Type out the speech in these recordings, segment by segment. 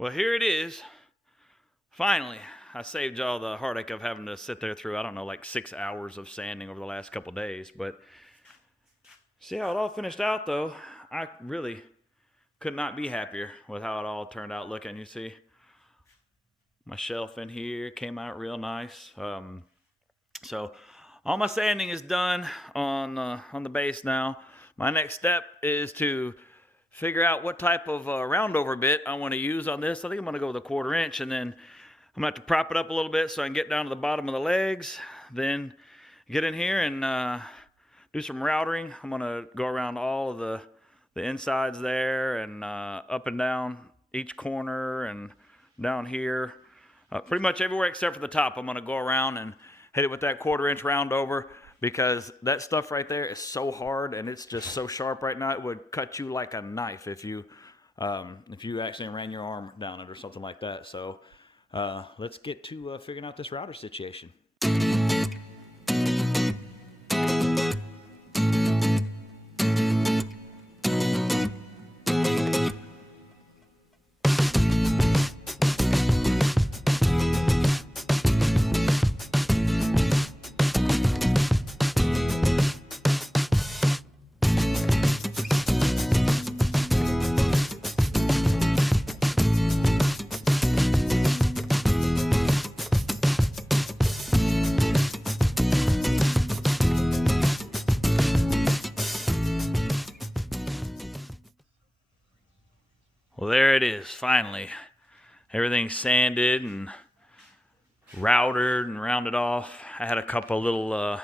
Well, here it is. Finally, I saved y'all the heartache of having to sit there through, I don't know, like 6 hours of sanding over the last couple days. But see how it all finished out, though. I really could not be happier with how it all turned out looking. You see, my shelf in here came out real nice. So all my sanding is done on the base now. My next step is to figure out what type of roundover bit I want to use on this. I think I'm going to go with a 1/4 inch, and then I'm going to have to prop it up a little bit so I can get down to the bottom of the legs. Then get in here and do some routering. I'm going to go around all of the insides there and up and down each corner and down here. Pretty much everywhere except for the top. I'm going to go around and hit it with that 1/4 inch round over, because that stuff right there is so hard and it's just so sharp right now. It would cut you like a knife if you actually ran your arm down it or something like that. So let's get to figuring out this router situation. Well, there it is, finally. Everything's sanded and routed and rounded off. I had a couple little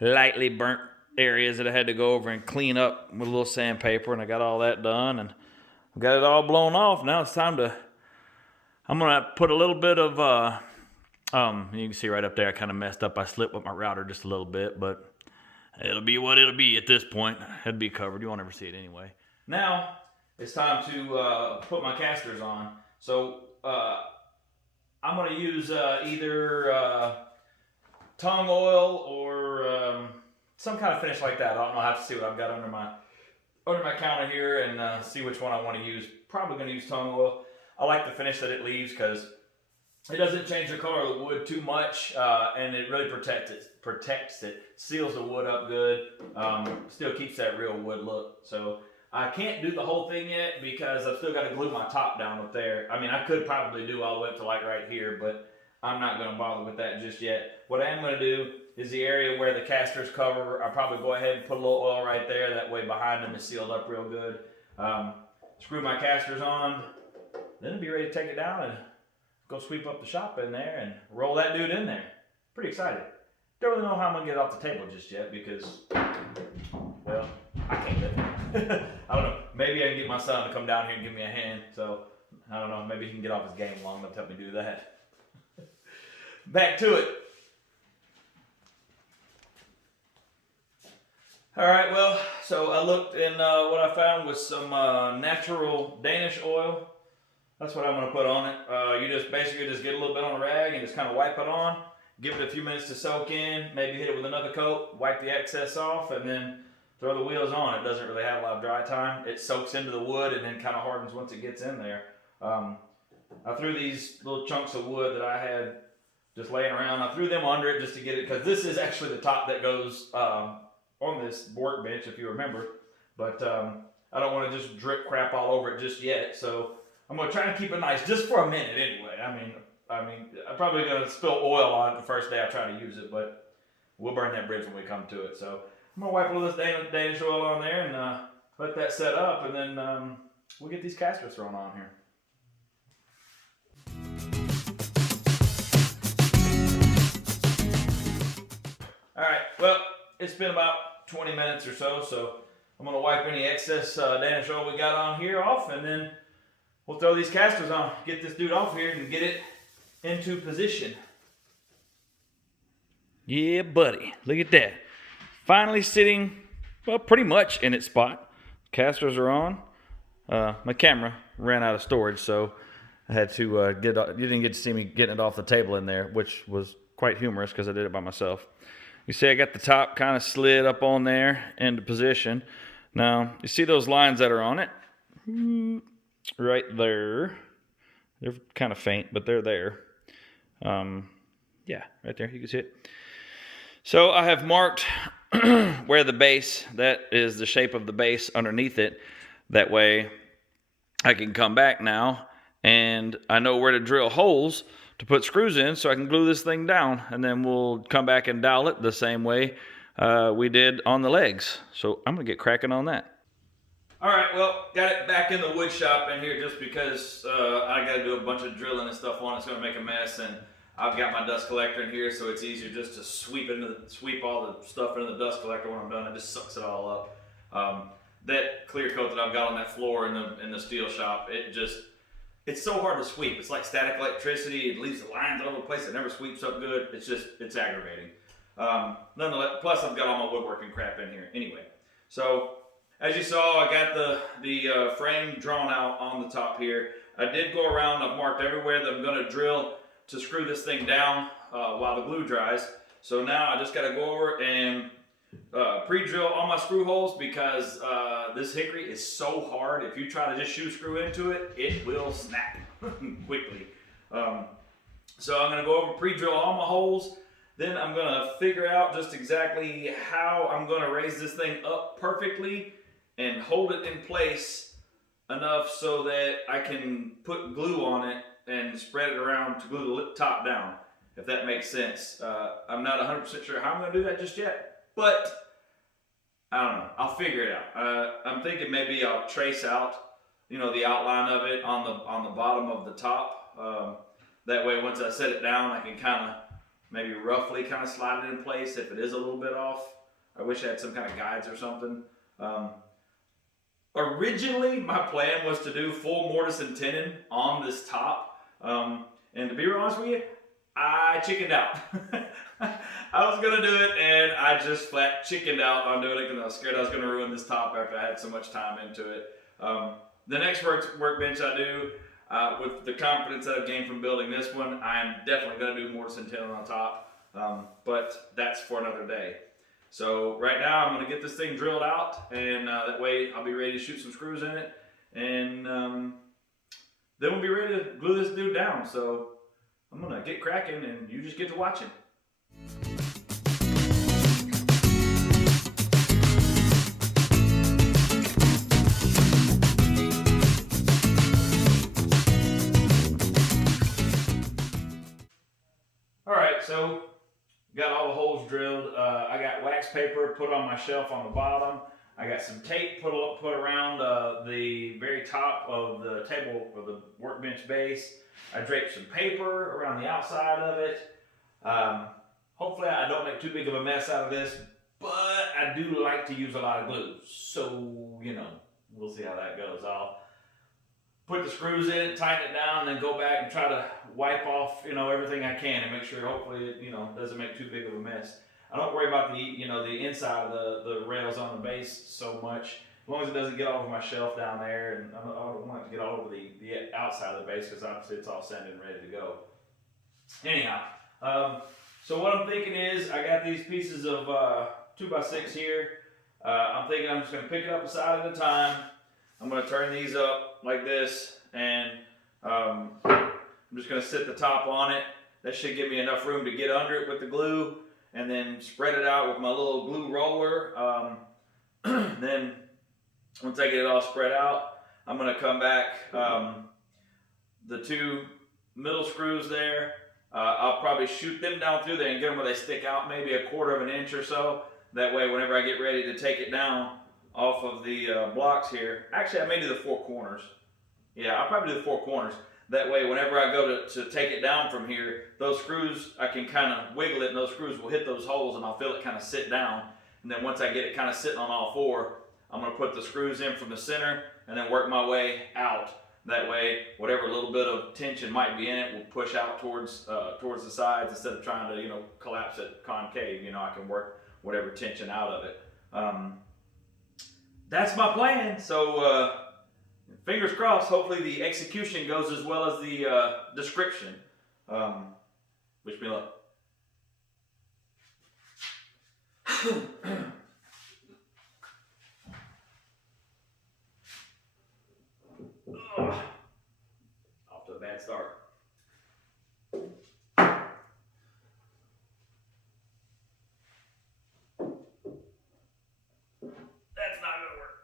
lightly burnt areas that I had to go over and clean up with a little sandpaper, and I got all that done and got it all blown off. Now it's time to, I'm gonna put a little bit of, you can see right up there, I kind of messed up. I slipped with my router just a little bit, but it'll be what it'll be at this point. It'll be covered. You won't ever see it anyway. Now it's time to put my casters on. So I'm going to use either tongue oil or some kind of finish like that. I don't know. I have to see what I've got under my counter here and see which one I want to use. Probably going to use tongue oil. I like the finish that it leaves because it doesn't change the color of the wood too much, and it really protects it, seals the wood up good, still keeps that real wood look. So I can't do the whole thing yet because I've still got to glue my top down up there. I mean, I could probably do all the way up to like right here, but I'm not going to bother with that just yet. What I am going to do is the area where the casters cover, I'll probably go ahead and put a little oil right there. That way behind them is sealed up real good. Screw my casters on, then I'll be ready to take it down and go sweep up the shop in there and roll that dude in there. Pretty excited. Don't really know how I'm going to get it off the table just yet because, well, I can't lift it. I don't know. Maybe I can get my son to come down here and give me a hand. So, I don't know. Maybe he can get off his game long enough to help me do that. Back to it. Alright, well, so I looked and what I found was some natural Danish oil. That's what I'm going to put on it. You just basically just get a little bit on a rag and just kind of wipe it on. Give it a few minutes to soak in. Maybe hit it with another coat. Wipe the excess off and then throw the wheels on. It doesn't really have a lot of dry time. It soaks into the wood and then kind of hardens once it gets in there. I threw these little chunks of wood that I had just laying around. I threw them under it just to get it, because this is actually the top that goes on this workbench, if you remember. But I don't want to just drip crap all over it just yet. So I'm going to try and keep it nice just for a minute anyway. I mean, I'm probably going to spill oil on it the first day I try to use it, but we'll burn that bridge when we come to it. So I'm going to wipe a little Danish oil on there and let that set up, and then we'll get these casters thrown on here. Alright, well, it's been about 20 minutes or so I'm going to wipe any excess Danish oil we got on here off, and then we'll throw these casters on, get this dude off here, and get it into position. Yeah, buddy. Look at that. Finally sitting, well, pretty much in its spot. Casters are on. My camera ran out of storage, so I had to you didn't get to see me getting it off the table in there, which was quite humorous because I did it by myself. You see I got the top kind of slid up on there into position. Now, you see those lines that are on it? Right there. They're kind of faint, but they're there. Yeah, right there, you can see it. So I have marked where the base, that is the shape of the base underneath it. That way I can come back now and I know where to drill holes to put screws in so I can glue this thing down, and then we'll come back and dowel it the same way we did on the legs. So I'm gonna get cracking on that. All right, well, got it back in the wood shop in here just because I got to do a bunch of drilling and stuff on it. It's going to make a mess, and I've got my dust collector in here, so it's easier just to sweep all the stuff into the dust collector when I'm done. It just sucks it all up. That clear coat that I've got on that floor in the steel shop, it's so hard to sweep. It's like static electricity. It leaves the lines all over the place. It never sweeps up good. It's aggravating. Nonetheless, plus I've got all my woodworking crap in here anyway. So as you saw, I got the frame drawn out on the top here. I did go around. I've marked everywhere that I'm going to drill to screw this thing down while the glue dries. So now I just got to go over and pre-drill all my screw holes, because this hickory is so hard. If you try to just shoe screw into it, it will snap quickly. So I'm going to go over, pre-drill all my holes. Then I'm going to figure out just exactly how I'm going to raise this thing up perfectly and hold it in place enough so that I can put glue on it and spread it around to glue the top down, if that makes sense. I'm not 100% sure how I'm going to do that just yet, but I don't know. I'll figure it out. I'm thinking maybe I'll trace out, the outline of it on the bottom of the top. That way, once I set it down, I can kind of maybe roughly kind of slide it in place if it is a little bit off. I wish I had some kind of guides or something. Originally, my plan was to do full mortise and tenon on this top. And to be honest with you, I chickened out. I was going to do it, and I just flat chickened out on doing it because I was scared I was going to ruin this top after I had so much time into it. The next workbench I do, with the confidence that I've gained from building this one, I'm definitely going to do mortise and tenon on top. But that's for another day. So right now I'm going to get this thing drilled out, and that way I'll be ready to shoot some screws in it, and then we'll be ready to glue this dude down. So I'm going to get cracking, and you just get to watch it. All right, so got all the holes drilled. I got wax paper put on my shelf on the bottom. I got some tape put around the very top of the table or the workbench base. I draped some paper around the outside of it. Hopefully I don't make too big of a mess out of this, but I do like to use a lot of glue. So, we'll see how that goes. I'll put the screws in it, tighten it down, and then go back and try to wipe off, everything I can and make sure hopefully it, doesn't make too big of a mess. I don't worry about the inside of the rails on the base so much, as long as it doesn't get all over my shelf down there, and I don't want it to get all over the outside of the base, because obviously it's all sanded and ready to go. Anyhow, so what I'm thinking is I got these pieces of 2x6 here. I'm thinking I'm just going to pick it up a side at a time. I'm going to turn these up like this, and I'm just going to sit the top on it. That should give me enough room to get under it with the glue, and then spread it out with my little glue roller. Then once I get it all spread out, I'm going to come back, the two middle screws there, I'll probably shoot them down through there and get them where they stick out maybe 1/4 of an inch or so. That way whenever I get ready to take it down off of the blocks here, actually I may do the 4 corners. Yeah, I'll probably do the 4 corners. That way whenever I go to take it down from here, those screws, I can kind of wiggle it, and those screws will hit those holes, and I'll feel it kind of sit down. And then once I get it kind of sitting on all 4, I'm going to put the screws in from the center and then work my way out. That way, whatever little bit of tension might be in it will push out towards the sides, instead of trying to collapse it concave. I can work whatever tension out of it. That's my plan. So fingers crossed. Hopefully the execution goes as well as the description. Wish me luck. Off to a bad start. start. That's not gonna work.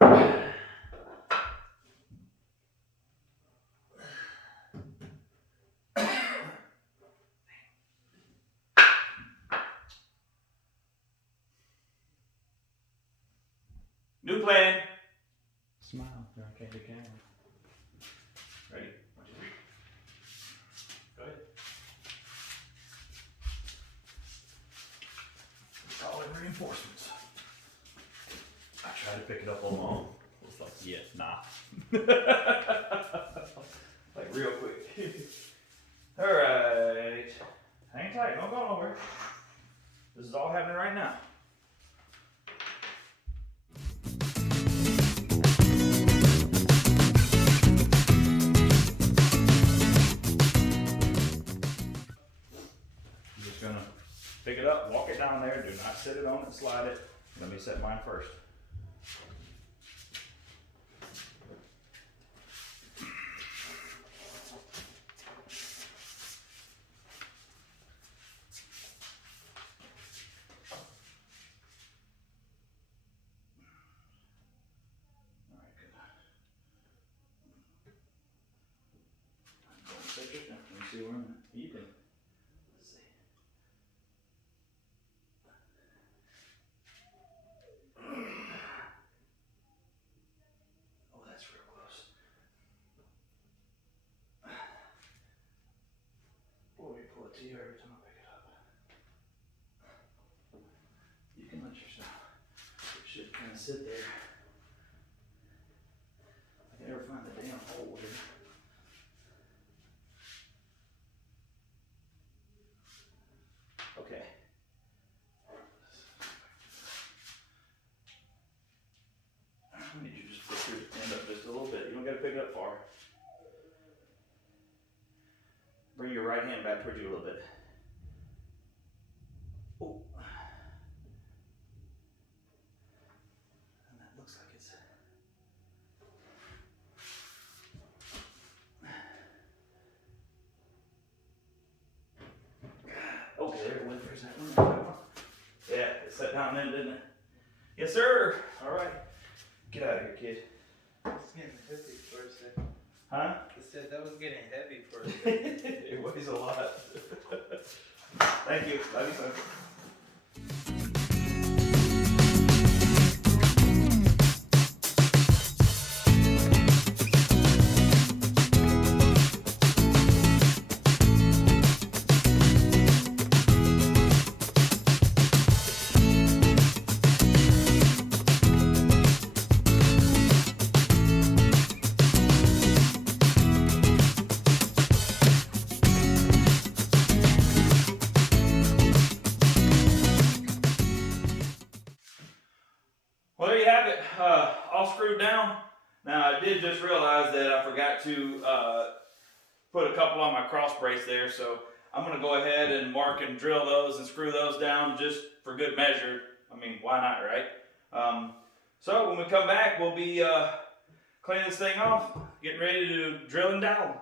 New plan. Smile. I can't do camera. Ready? 1, 2, 3. Go ahead. Solid reinforcements. I tried to pick it up on my own. It's like, yeah, nah. Like real quick. Alright. Hang tight, don't go nowhere. This is all happening right now. I'm just gonna pick it up, walk it down there, do not sit it on it, slide it. Let me set mine first. Let me see where I'm at. You can. Let's see. Oh, that's real close. Boy, we pull it to you every time I pick it up. You can let yourself. It should kind of sit there. I can never find the damn hole here. Okay. I need you to just put your hand up just a little bit. You don't got to pick it up far. Bring your right hand back towards you a little bit. Oh. And that looks like it's. Okay, there it went. There's that one. Yeah, it sat down then, didn't it? Yes, sir. All right. Get out of here, kid. It's getting heavy for a second. Huh? I said that was getting heavy for a second. It weighs a lot. Thank you. Love you, son. Well, there you have it, all screwed down. Now, I did just realize that I forgot to put a couple on my cross brace there, so I'm going to go ahead and mark and drill those and screw those down just for good measure. I mean, why not, right? So when we come back, we'll be cleaning this thing off, getting ready to drill and dowel.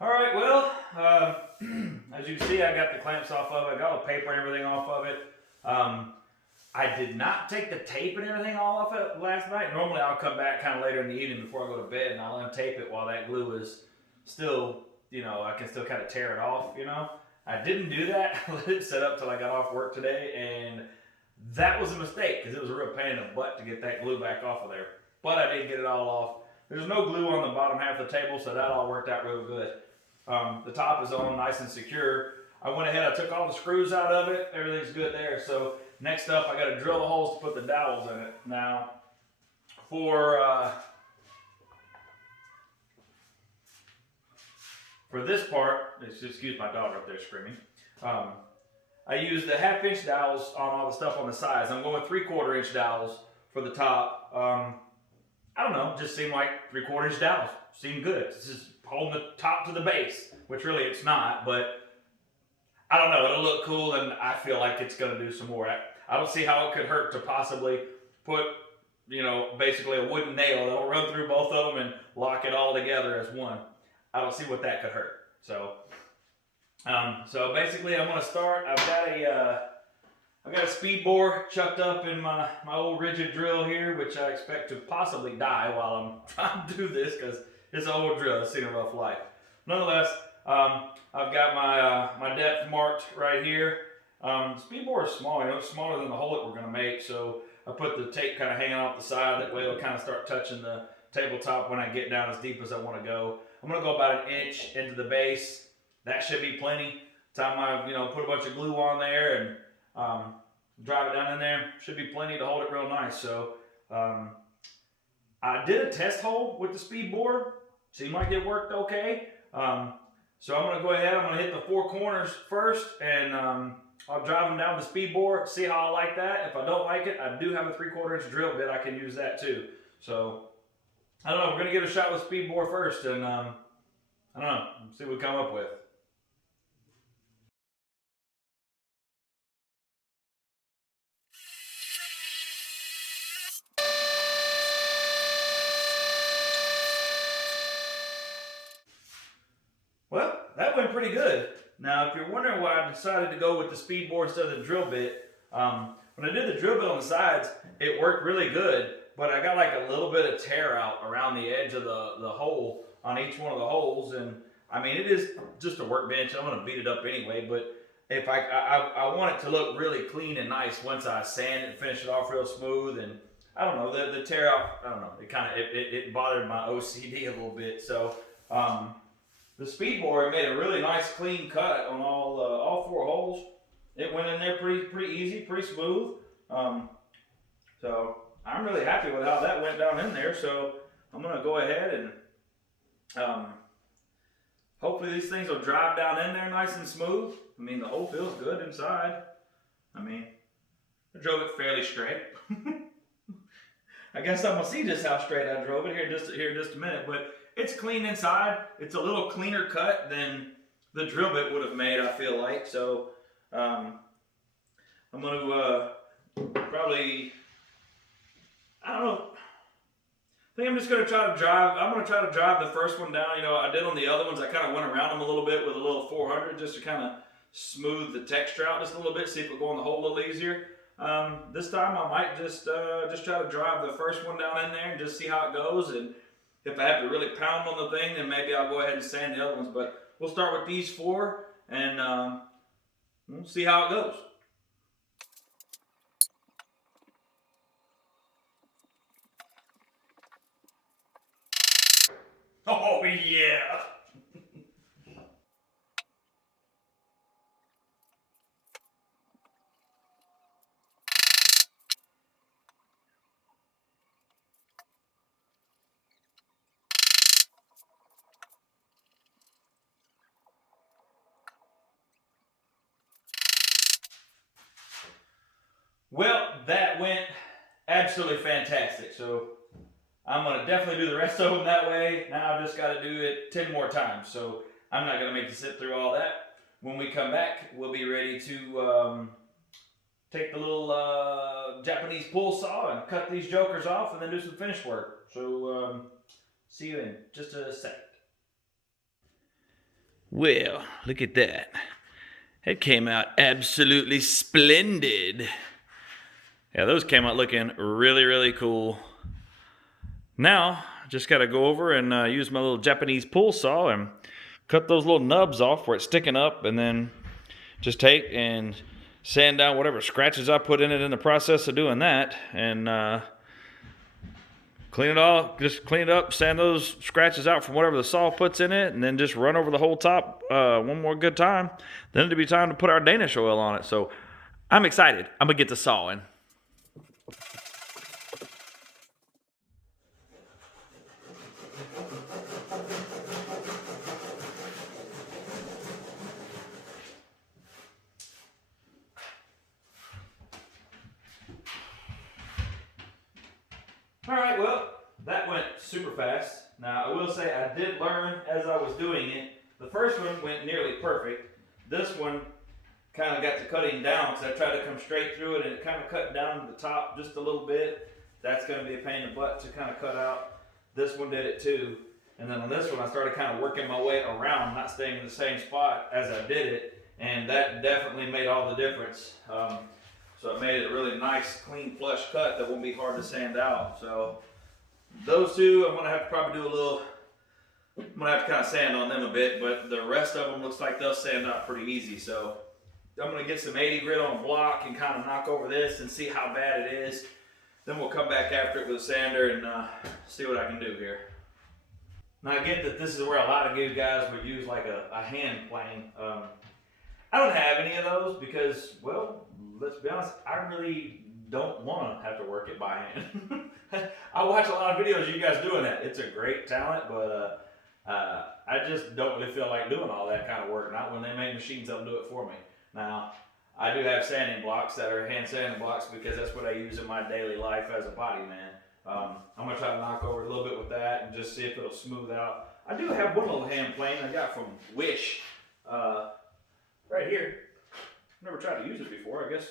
All right, well, as you can see, I got the clamps off of it, I got all the paper and everything off of it. I did not take the tape and everything all off it last night. Normally I'll come back kind of later in the evening before I go to bed and I'll untape it while that glue is still, you know, I can still kind of tear it off, you know. I didn't do that. I let it set up till I got off work today, and that was a mistake because it was a real pain in the butt to get that glue back off of there. But I did get it all off. There's no glue on the bottom half of the table, so that all worked out real good. The top is on nice and secure. I went ahead, I took all the screws out of it. Everything's good there. So next up, I got to drill the holes to put the dowels in it. Now, for this part, excuse my dog up there screaming. I used the 1/2 inch dowels on all the stuff on the sides. I'm going 3/4 inch dowels for the top. I don't know, just seemed like 3/4 inch dowels. Seemed good. It's just holding the top to the base, which really it's not, but I don't know, it'll look cool, and I feel like it's going to do some more. I don't see how it could hurt to possibly put, you know, basically a wooden nail that'll run through both of them and lock it all together as one. I don't see what that could hurt. So basically, I'm gonna start. I've got a speed bore chucked up in my old rigid drill here, which I expect to possibly die while I'm trying to do this because it's an old drill. It's seen a rough life. Nonetheless, I've got my depth marked right here. Speed bore is small, it's smaller than the hole that we're going to make, so I put the tape kind of hanging off the side. That way it'll kind of start touching the tabletop when I get down as deep as I want to go. I'm going to go about 1 inch into the base. That should be plenty. Time I put a bunch of glue on there and drive it down in there, should be plenty to hold it real nice. So I did a test hole with the speed bore. Seemed like it worked okay. So I'm going to go ahead, I'm going to hit the 4 corners first, and I'll drive them down with the speed bore, see how I like that. If I don't like it, I do have a 3/4 inch drill bit. I can use that too. So I don't know, we're going to give it a shot with speed bore first, and I don't know, see what we come up with. Well, that went pretty good. Now, if you're wondering why I decided to go with the speed bore instead of the drill bit, when I did the drill bit on the sides, it worked really good, but I got like a little bit of tear out around the edge of the hole on each one of the holes, and I mean, it is just a workbench. I'm gonna beat it up anyway, but if I want it to look really clean and nice once I sand it and finish it off real smooth, and I don't know, the tear out, I don't know, it bothered my OCD a little bit, so the speed bore made a really nice clean cut on all 4 holes. It went in there pretty easy, pretty smooth. So I'm really happy with how that went down in there. So I'm gonna go ahead and hopefully these things will drive down in there nice and smooth. I mean, the hole feels good inside. I mean, I drove it fairly straight. I guess I'm gonna see just how straight I drove it here in just a minute, but it's clean inside. It's a little cleaner cut than the drill bit would have made, I feel like. So I'm going to probably, I don't know, I think I'm just going to try to drive, I'm going to try to drive the first one down. I did on the other ones, I kind of went around them a little bit with a little 400 just to kind of smooth the texture out just a little bit, see if it'll go in the hole a little easier. This time I might just try to drive the first one down in there and just see how it goes, and if I have to really pound on the thing, then maybe I'll go ahead and sand the other ones. But we'll start with these 4, and we'll see how it goes. Oh, yeah! Well, that went absolutely fantastic. So I'm going to definitely do the rest of them that way. Now I've just got to do it 10 more times. So I'm not going to make you sit through all that. When we come back, we'll be ready to take the little Japanese pull saw and cut these jokers off and then do some finish work. So see you in just a second. Well, look at that. It came out absolutely splendid. Yeah, those came out looking really, really cool. Now, just got to go over and use my little Japanese pull saw and cut those little nubs off where it's sticking up, and then just take and sand down whatever scratches I put in it in the process of doing that, and clean it up, sand those scratches out from whatever the saw puts in it, and then just run over the whole top one more good time. Then it'll be time to put our Danish oil on it. So I'm excited. I'm going to get to sawing. All right, well, that went super fast. Now, I will say I did learn as I was doing it. The first one went nearly perfect. This one kind of got to cutting down because I tried to come straight through it and it kind of cut down to the top just a little bit. That's going to be a pain in the butt to kind of cut out. This one did it too. And then on this one, I started kind of working my way around, not staying in the same spot as I did it. And that definitely made all the difference. So it made it a really nice, clean, flush cut that won't be hard to sand out. So those two, I'm gonna have to probably do a little, I'm gonna have to kind of sand on them a bit, but the rest of them looks like they'll sand out pretty easy. So I'm gonna get some 80 grit on block and kind of knock over this and see how bad it is. Then we'll come back after it with a sander and see what I can do here. Now I get that this is where a lot of you guys would use like a hand plane. I don't have any of those because, well, let's be honest, I really don't want to have to work it by hand. I watch a lot of videos of you guys doing that. It's a great talent, but I just don't really feel like doing all that kind of work. Not when they make machines that'll do it for me. Now, I do have sanding blocks that are hand sanding blocks because that's what I use in my daily life as a body man. I'm going to try to knock over a little bit with that and just see if it'll smooth out. I do have one little hand plane I got from Wish right here. Never tried to use it before. I guess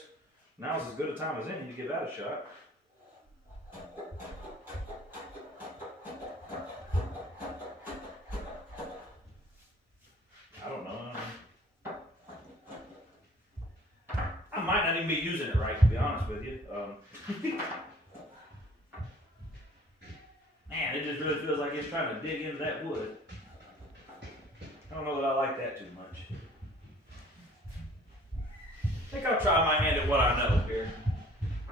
now's as good a time as any to give that a shot. I don't know. I might not even be using it right, to be honest with you. Man, it just really feels like it's trying to dig into that wood. I don't know that I like that too much. I think I'll try my hand at what I know here.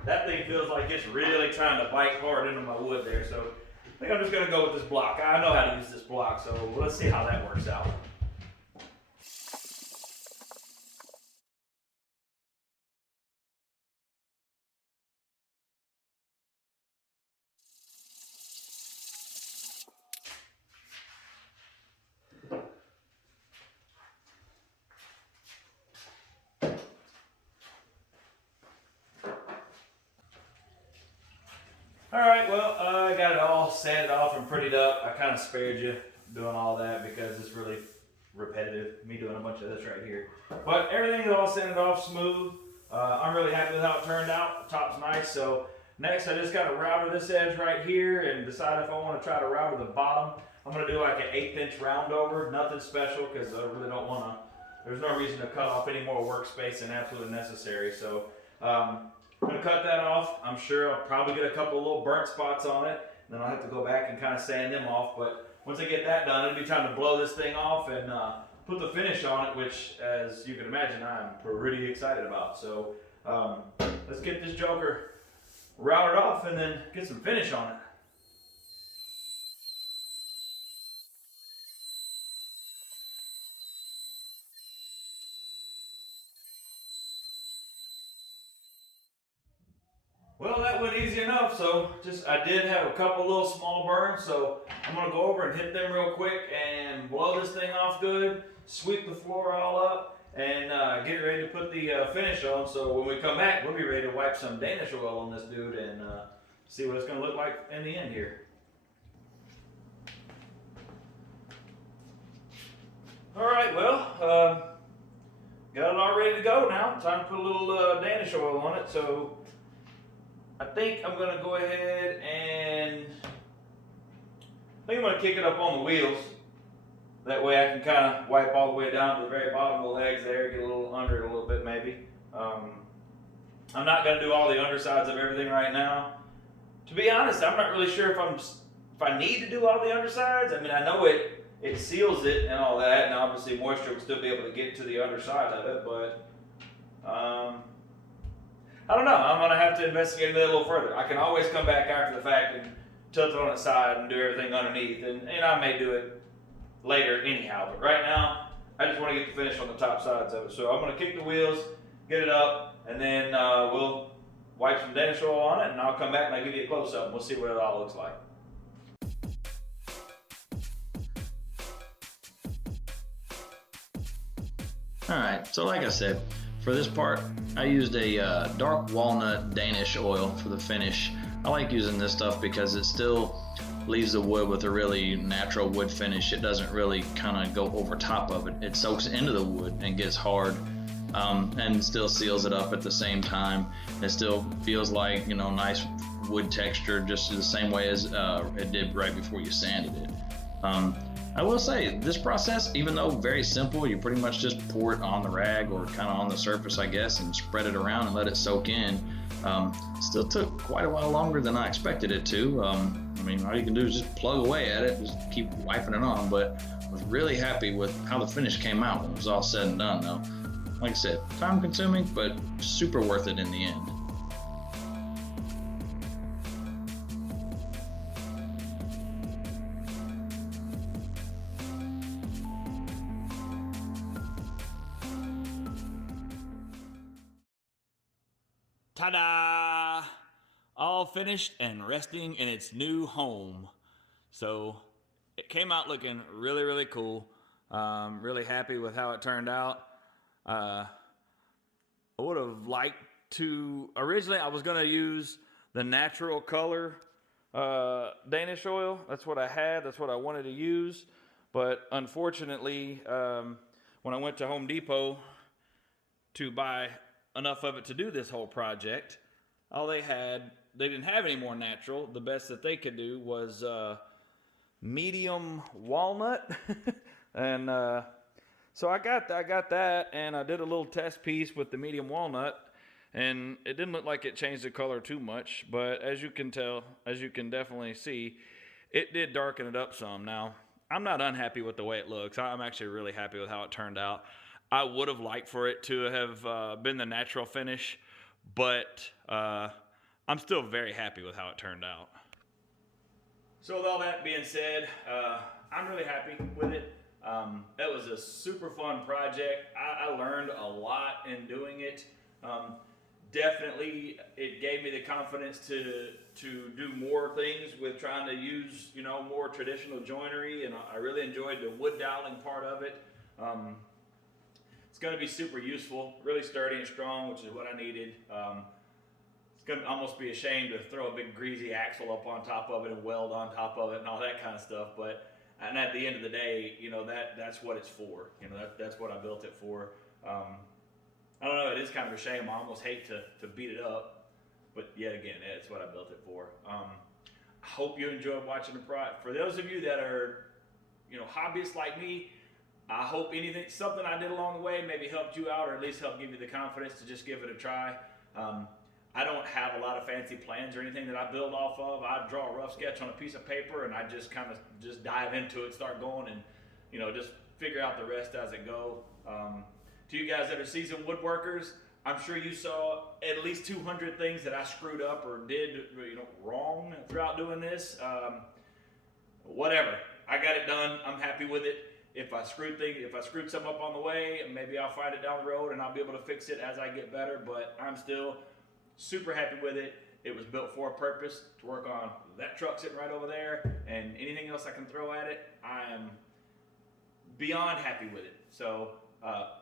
That thing feels like it's really trying to bite hard into my wood there, so I think I'm just gonna go with this block. I know how to use this block, so let's see how that works out. Alright, well, I got it all sanded off and prettied up. I kind of spared you doing all that because it's really repetitive, me doing a bunch of this right here. But everything's all sanded off smooth. I'm really happy with how it turned out. The top's nice, so next I just got to router this edge right here and decide if I want to try to router the bottom. I'm going to do like an 1/8 inch round over, nothing special because I really don't want to, there's no reason to cut off any more workspace than absolutely necessary. So I'm going to cut that off. I'm sure I'll probably get a couple little burnt spots on it. Then I'll have to go back and kind of sand them off. But once I get that done, it'll be time to blow this thing off and put the finish on it, which, as you can imagine, I'm pretty excited about. So let's get this joker routed off and then get some finish on it. Well, that went easy enough. So I did have a couple little small burns, so I'm gonna go over and hit them real quick and blow this thing off good, sweep the floor all up, and get ready to put the finish on. So when we come back, we'll be ready to wipe some Danish oil on this dude and see what it's gonna look like in the end here. All right, well, got it all ready to go now. Time to put a little Danish oil on it. So I think I'm gonna go ahead and I'm gonna kick it up on the wheels. That way I can kind of wipe all the way down to the very bottom of the legs there, get a little under it a little bit maybe. I'm not gonna do all the undersides of everything right now. To be honest, I'm not really sure if I need to do all the undersides. I mean, I know it seals it and all that, and obviously moisture will still be able to get to the underside of it, but I don't know. I'm going to have to investigate it a little further. I can always come back after the fact and tilt it on its side and do everything underneath, and I may do it later anyhow, but right now I just want to get the finish on the top sides of it. So I'm going to kick the wheels, get it up, and then we'll wipe some Danish oil on it, and I'll come back and I'll give you a close-up and we'll see what it all looks like. Alright, so like I said, for this part, I used a dark walnut Danish oil for the finish. I like using this stuff because it still leaves the wood with a really natural wood finish. It doesn't really kind of go over top of it. It soaks into the wood and gets hard and still seals it up at the same time. It still feels like, nice wood texture, just the same way as it did right before you sanded it. I will say this process, even though very simple, you pretty much just pour it on the rag or kind of on the surface, I guess, and spread it around and let it soak in. Still took quite a while longer than I expected it to. I mean, all you can do is just plug away at it, just keep wiping it on. But I was really happy with how the finish came out when it was all said and done, though. Like I said, time consuming, but super worth it in the end. Ta-da! All finished and resting in its new home. So it came out looking really, really cool. Really happy with how it turned out. I would have liked to, originally I was going to use the natural color Danish oil. That's what I had. That's what I wanted to use. But unfortunately, when I went to Home Depot to buy enough of it to do this whole project, they didn't have any more natural. The best that they could do was medium walnut. And so I got that, and I did a little test piece with the medium walnut, and it didn't look like it changed the color too much, but as you can definitely see, it did darken it up some. Now, I'm not unhappy with the way it looks. I'm actually really happy with how it turned out. I would have liked for it to have been the natural finish, but I'm still very happy with how it turned out. So with all that being said, I'm really happy with it. It was a super fun project. I learned a lot in doing it. Definitely, it gave me the confidence to do more things with trying to use more traditional joinery, and I really enjoyed the wood doweling part of it. It's going to be super useful, really sturdy and strong, which is what I needed. It's going to almost be a shame to throw a big greasy axle up on top of it and weld on top of it and all that kind of stuff, but and at the end of the day, that's what it's for. That's what I built it for. I don't know. It is kind of a shame. I almost hate to beat it up, but yet again, it's what I built it for. I hope you enjoyed watching the project. For those of you that are, hobbyists like me, I hope something I did along the way maybe helped you out, or at least helped give you the confidence to just give it a try. I don't have a lot of fancy plans or anything that I build off of. I draw a rough sketch on a piece of paper, and I just kind of just dive into it, start going, and just figure out the rest as it go. To you guys that are seasoned woodworkers, I'm sure you saw at least 200 things that I screwed up or did wrong throughout doing this. Whatever, I got it done. I'm happy with it. If I screwed something up on the way, maybe I'll find it down the road and I'll be able to fix it as I get better. But I'm still super happy with it. It was built for a purpose, to work on that truck sitting right over there, and anything else I can throw at it. I am beyond happy with it. So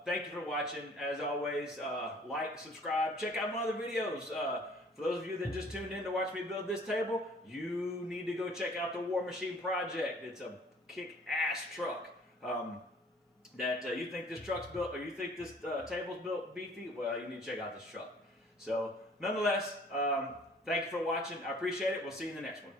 thank you for watching. As always, like, subscribe, check out my other videos. For those of you that just tuned in to watch me build this table, you need to go check out the War Machine Project. It's a kick-ass truck. That you think this truck's built, or you think this table's built beefy, well, you need to check out this truck. So nonetheless, thank you for watching. I appreciate it. We'll see you in the next one.